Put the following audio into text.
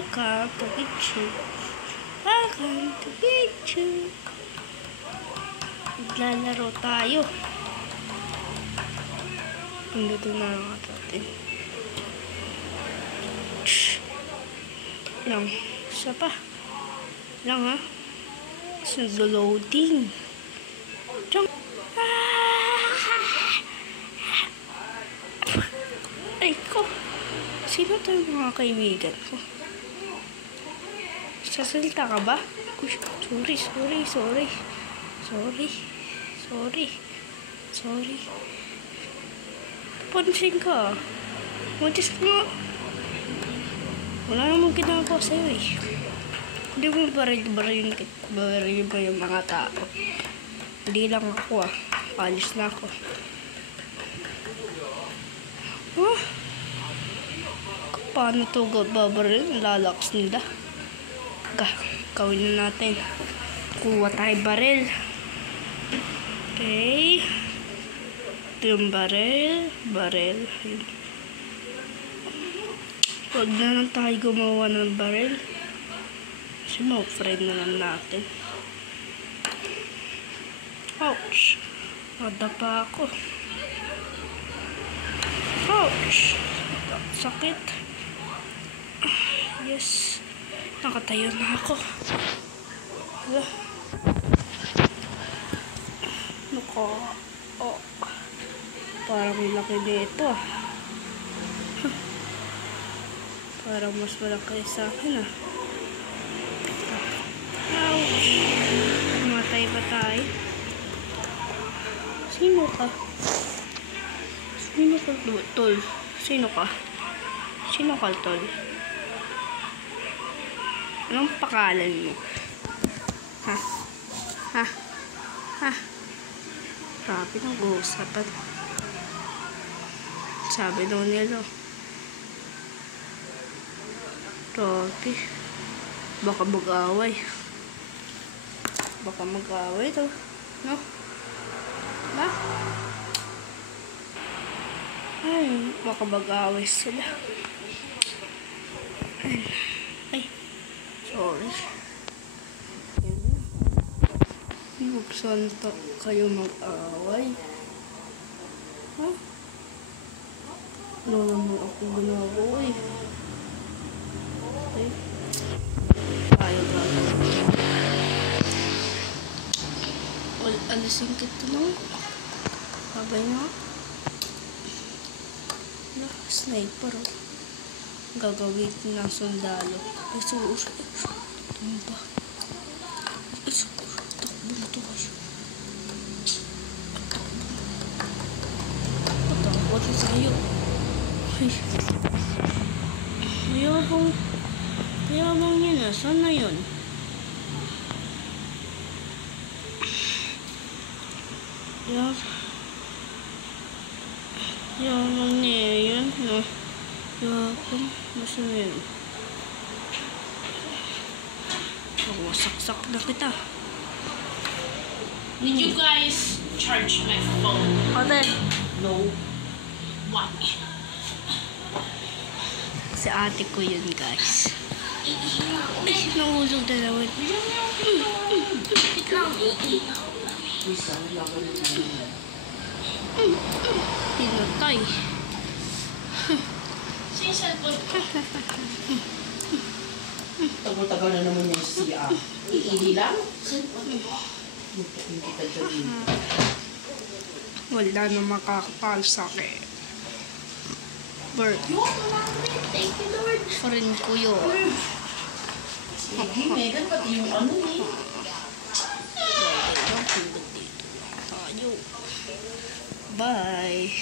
Welcome to Picture. Welcome to Picture. Maglalaro tayo. Nandito na lang natin. Lang. Isa pa. Lang ha. Loading. Ay ko. Sino to yung mga kaibigan ko? Sasalita ka ba? Uy, sorry. Pansin ka. Matis ka. Wala namang ginagawa sa'yo eh. Hindi mo baril ba yung mga tao? Hindi lang ako ah. Alis na ako. Huh? Paano ito babaril? Lalakas nila. Gawin na natin. Kuha tayo baril. Okay. Ito yung baril. Huwag na lang tayo gumawa ng baril. Kasi ma-friend na lang natin. Ouch. Madapa ako. Ouch. Sakit. Yes. Nakatayo na ako. Hala. Nako. Oh. Parang laki dito ah. Parang mas malaki sa akin ah. Ouch. Matay pa tayo. Sino ka? Tol? Sino ka, tol? Anong pakalan mo? Ha? Grabe nag-uusapan. Sabi daw nila. Grabe. Baka mag-away. To. No? Ba? Ay, baka mag-away sila. Ay, sorry. Huwag saan kayo mag-away. Ha? Ano naman ako ginagawa eh. Okay. Ayaw gagawin. Alisin kita lang. Babay na. Sniper oh. Gagawin ng sundalo. Ay, tumba. Takbo na to kayo. Patakot na sa'yo. Ay. Mayabang yun ah. Saan na yun? Yaman niya yun, no? Yaman, masa na yun? Saksak na kita. Did you guys charge my phone? Ate. No. Why? Si ate ko yun, guys. Ay, nahulog na naman. Pinatay. Siya yung cellphone ko. Tagal-tagal na naman yung siya. Iili lang? Muntakin kita dyan. Wala na makakapal sa akin. Bird. Thank you, Lord. Friend ko yun. Sige, Megan, pati yung ano eh. Tayo. Bye.